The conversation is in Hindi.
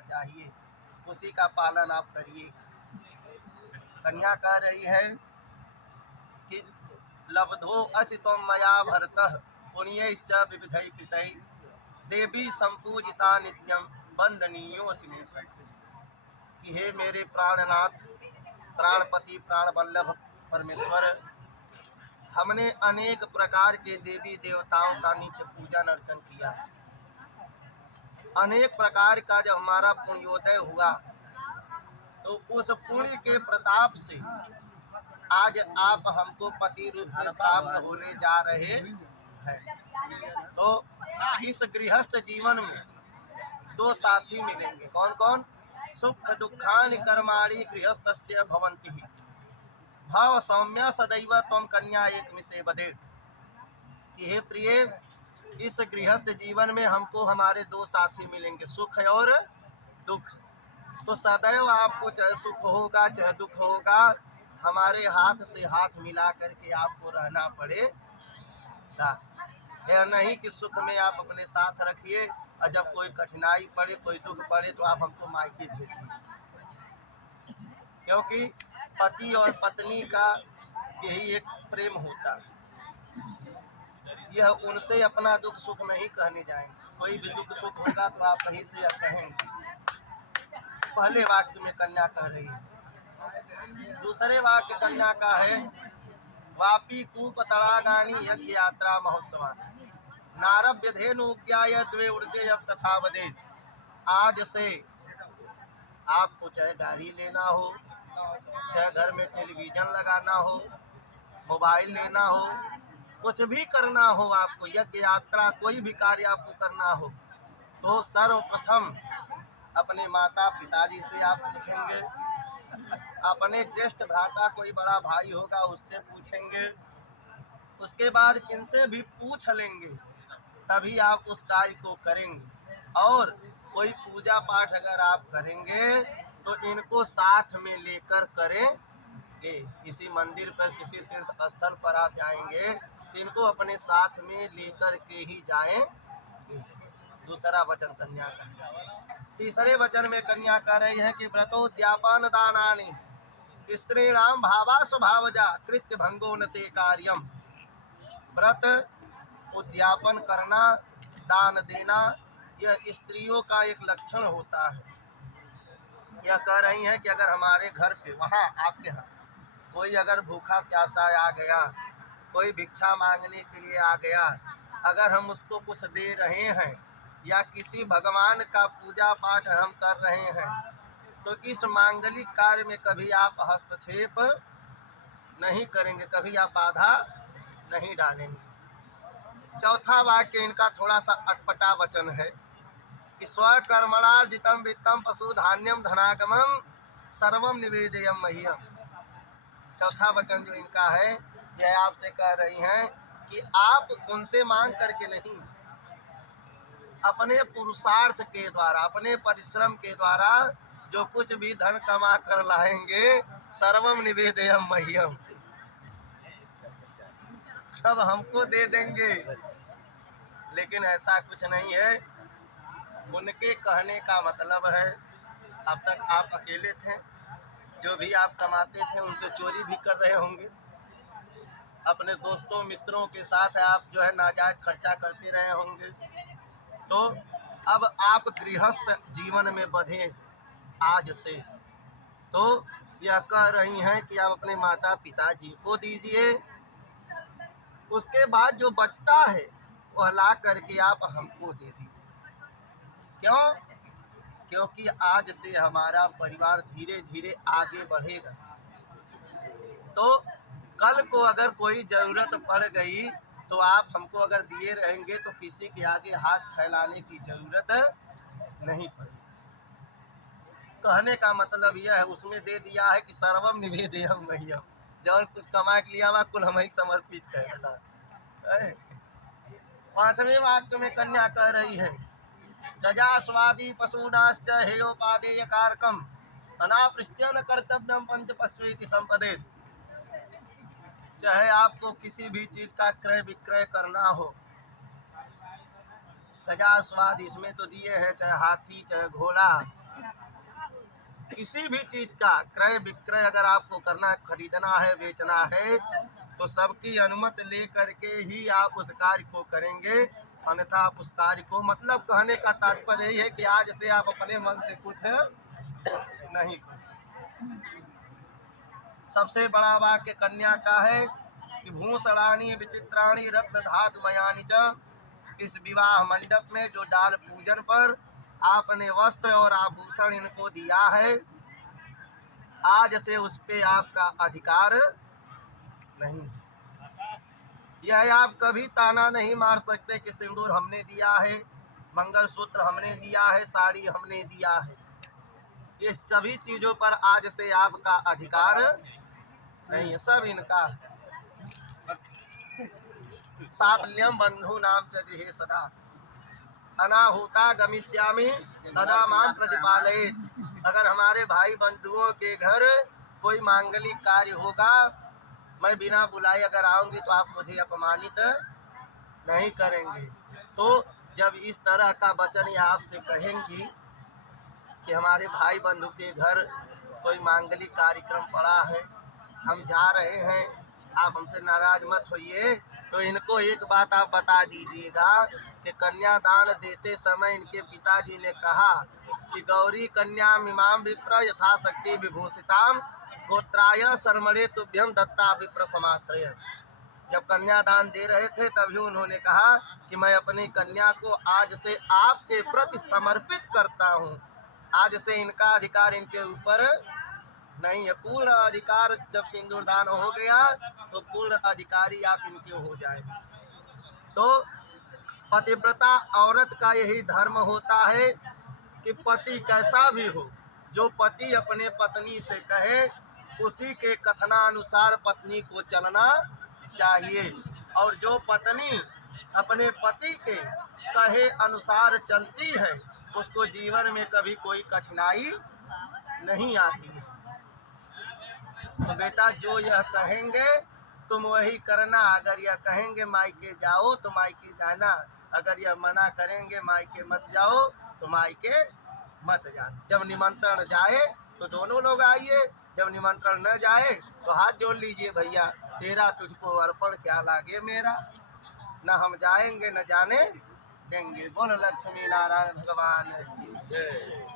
चाहिए, उसी का पालन आप करिए। कन्या कह रही है कि लब्धो असि त्वं मया भरतः पुण्यैश्च विविधैः कृतैः देवी संपूजिता नित्यं वंदनीयोऽसि मे सखी। कि हे मेरे प्राणनाथ, प्राणपति, प्राणवल्लभ परमेश्वर, हमने अनेक प्रकार के देवी देवताओं का नित्य पूजन अर्चन किया। अनेक प्रकार का जब हमारा पुण्योदय हुआ तो उस पुण्य के प्रताप से आज आप हमको पति रूप में प्राप्त होने जा रहे हैं। तो इस गृहस्थ जीवन में दो साथी मिलेंगे। कौन कौन? सुख दुखानि कर्माणि गृहस्थस्य भवन्ति हि भाव सौम्य सदैव त्वं कन्या एक मिसे बदे। कि हे प्रिय, इस गृहस्थ जीवन में हमको हमारे दो साथी मिलेंगे, सुख और दुख। तो सदैव आपको चाहे सुख होगा चाहे दुख होगा, हमारे हाथ से हाथ मिला करके आपको रहना पड़ेगा। यह नहीं कि सुख में आप अपने साथ रखिए और जब कोई कठिनाई पड़े, कोई दुख पड़े तो आप हमको मायके भेजिए। क्योंकि पति और पत्नी का यही एक प्रेम होता है। यह उनसे अपना दुख सुख नहीं कहने जाएंगे। कोई भी दुख सुख होगा तो आप कहीं से कहेंगे। पहले वाक्य में कन्या कह रही है। दूसरे वाक्य कन्या का है, वापी कूप तड़ागानी यज्ञ यात्रा महोत्सव नारभ्य धेनु उज्ञाय द्वे उर्जे अब तथा बदे। आज से आपको चाहे गाड़ी लेना हो, चाहे घर में टेलीविजन लगाना हो, मोबाइल लेना हो, कुछ भी करना हो, आपको यज्ञ यात्रा कोई भी कार्य आपको करना हो, तो सर्वप्रथम अपने माता पिताजी से आप पूछेंगे, अपने ज्येष्ठ भ्राता कोई बड़ा भाई होगा उससे पूछेंगे, उसके बाद इनसे भी पूछ लेंगे, तभी आप उस कार्य को करेंगे। और कोई पूजा पाठ अगर आप करेंगे तो इनको साथ में लेकर करेंगे। किसी मंदिर पर, किसी तीर्थ स्थल पर आप जाएंगे तो इनको अपने साथ में लेकर के ही जाएंगे। दूसरा वचन कन्या का। तीसरे वचन में कन्या कह रही है कि व्रतोद्यापन दानानि स्त्रीणाम भावा स्वभावजा कृत्य भंगो न ते कार्यम। व्रत उद्यापन करना, दान देना, यह स्त्रियों का एक लक्षण होता है। यह कह रही है कि अगर हमारे घर पे, वहाँ आपके यहाँ कोई अगर भूखा प्यासा आ गया, कोई भिक्षा मांगने के लिए आ गया, अगर हम उसको कुछ दे रहे हैं या किसी भगवान का पूजा पाठ हम कर रहे हैं, तो इस मांगलिक कार्य में कभी आप हस्तक्षेप नहीं करेंगे, कभी आप बाधा नहीं डालेंगे। चौथा वाक्य इनका थोड़ा सा अटपटा वचन है कि स्वकर्मणार्जितम वित्तम पशु धान्यम धनागमम सर्वम निवेदयम मह्यम। चौथा वचन जो इनका है, यह आपसे कह रही हैं कि आप उनसे मांग करके नहीं, अपने पुरुषार्थ के द्वारा, अपने परिश्रम के द्वारा जो कुछ भी धन कमा कर लाएंगे, सर्वम निवेदयम मह्यम, सब हमको दे देंगे। लेकिन ऐसा कुछ नहीं है। उनके कहने का मतलब है, अब तक आप अकेले थे, जो भी आप कमाते थे उनसे चोरी भी कर रहे होंगे, अपने दोस्तों मित्रों के साथ आप जो है नाजायज खर्चा करते रहे होंगे। तो अब आप गृहस्थ जीवन में बंधे आज से, तो यह कह रही हैं कि आप अपने माता पिताजी को दीजिए, उसके बाद जो बचता है वह ला करके आप हमको दे दीजिए। क्यों? क्योंकि आज से हमारा परिवार धीरे धीरे आगे बढ़ेगा। तो कल को अगर कोई ज़रूरत पड़ गई तो आप हमको अगर दिए रहेंगे तो किसी के आगे हाथ फैलाने की ज़रूरत नहीं पड़ेगी। कहने का मतलब यह है, उसमें दे दिया है कि सर्वम निवेदयम मह्यम, जब कुछ कमा के लिया हुआ कुल हम ही समर्पित करना। पांचवें वाक्य में कन्या कह रही है, गजास्वादी पशूनाश्च हेयोपादेय कारकम अनापृष्टन कर्तव्यम पंच पश्वेति संपदे। चाहे आपको किसी भी चीज का क्रय विक्रय करना हो, गजास्वाद इसमें तो दिए हैं, चाहे हाथी चाहे घोड़ा, किसी भी चीज का क्रय विक्रय अगर आपको करना, खरीदना है, बेचना है, तो सबकी अनुमति ले करके ही आप उस कार्य को करेंगे, अन्यथा आप उस कार्य को, मतलब कहने का तात्पर्य यही है कि आज से आप अपने मन से कुछ नहीं। सबसे बड़ा वाक्य कन्या का है कि भूषणानि विचित्राणि रत्न धातुमयानि च। इस विवाह मंडप में जो डाल पूजन पर आपने वस्त्र और आभूषण इनको दिया है, आज से उस पे आपका अधिकार नहीं। यह आप कभी ताना नहीं मार सकते कि सिंदूर हमने दिया है, मंगलसूत्र हमने दिया है, साड़ी हमने दिया है। ये सभी चीजों पर आज से आपका अधिकार नहीं है, सब इनका है। साफल्यम बंधु नाम च गृहे सदा अनाहुता गमिष्यामि तदा मां प्रतिपालयेत्। अगर हमारे भाई बंधुओं के घर कोई मांगलिक कार्य होगा, मैं बिना बुलाए अगर आऊंगी तो आप मुझे अपमानित नहीं करेंगे। तो जब इस तरह का वचन यह आपसे कहेंगी कि हमारे भाई बंधु के घर कोई मांगलिक कार्यक्रम पड़ा है, हम जा रहे हैं, आप हमसे नाराज मत होइए, तो इनको एक बात आप बता दीजिएगा कि कन्यादान देते समय इनके पिताजी ने कहा कि गौरी कन्या मिमाम विप्र यथाशक्ति विभूषिताम गोत्राय शर्मणे तुभ्यम दत्ता विप्र समाश्रय। जब कन्यादान दे रहे थे तभी उन्होंने कहा कि मैं अपनी कन्या को आज से आपके प्रति समर्पित करता हूँ। आज से इनका अधिकार इनके ऊपर नहीं है, पूर्ण अधिकार। जब सिंदूरदान हो गया तो पूर्ण अधिकारी आप इनके हो जाएंगे। तो पतिव्रता औरत का यही धर्म होता है कि पति कैसा भी हो, जो पति अपने पत्नी से कहे उसी के कथनानुसार पत्नी को चलना चाहिए, और जो पत्नी अपने पति के कहे अनुसार चलती है उसको जीवन में कभी कोई कठिनाई नहीं आती है। तो बेटा जो यह कहेंगे तुम वही करना। अगर यह कहेंगे मायके जाओ तो मायके जाना, अगर यह मना करेंगे मायके मत जाओ तो मायके मत जाना। जब निमंत्रण जाए तो दोनों लोग आइए, जब निमंत्रण न जाए तो हाथ जोड़ लीजिए, भैया तेरा तुझको अर्पण क्या लागे मेरा, न हम जाएंगे न जाने देंगे। बोल लक्ष्मी नारायण भगवान की जय।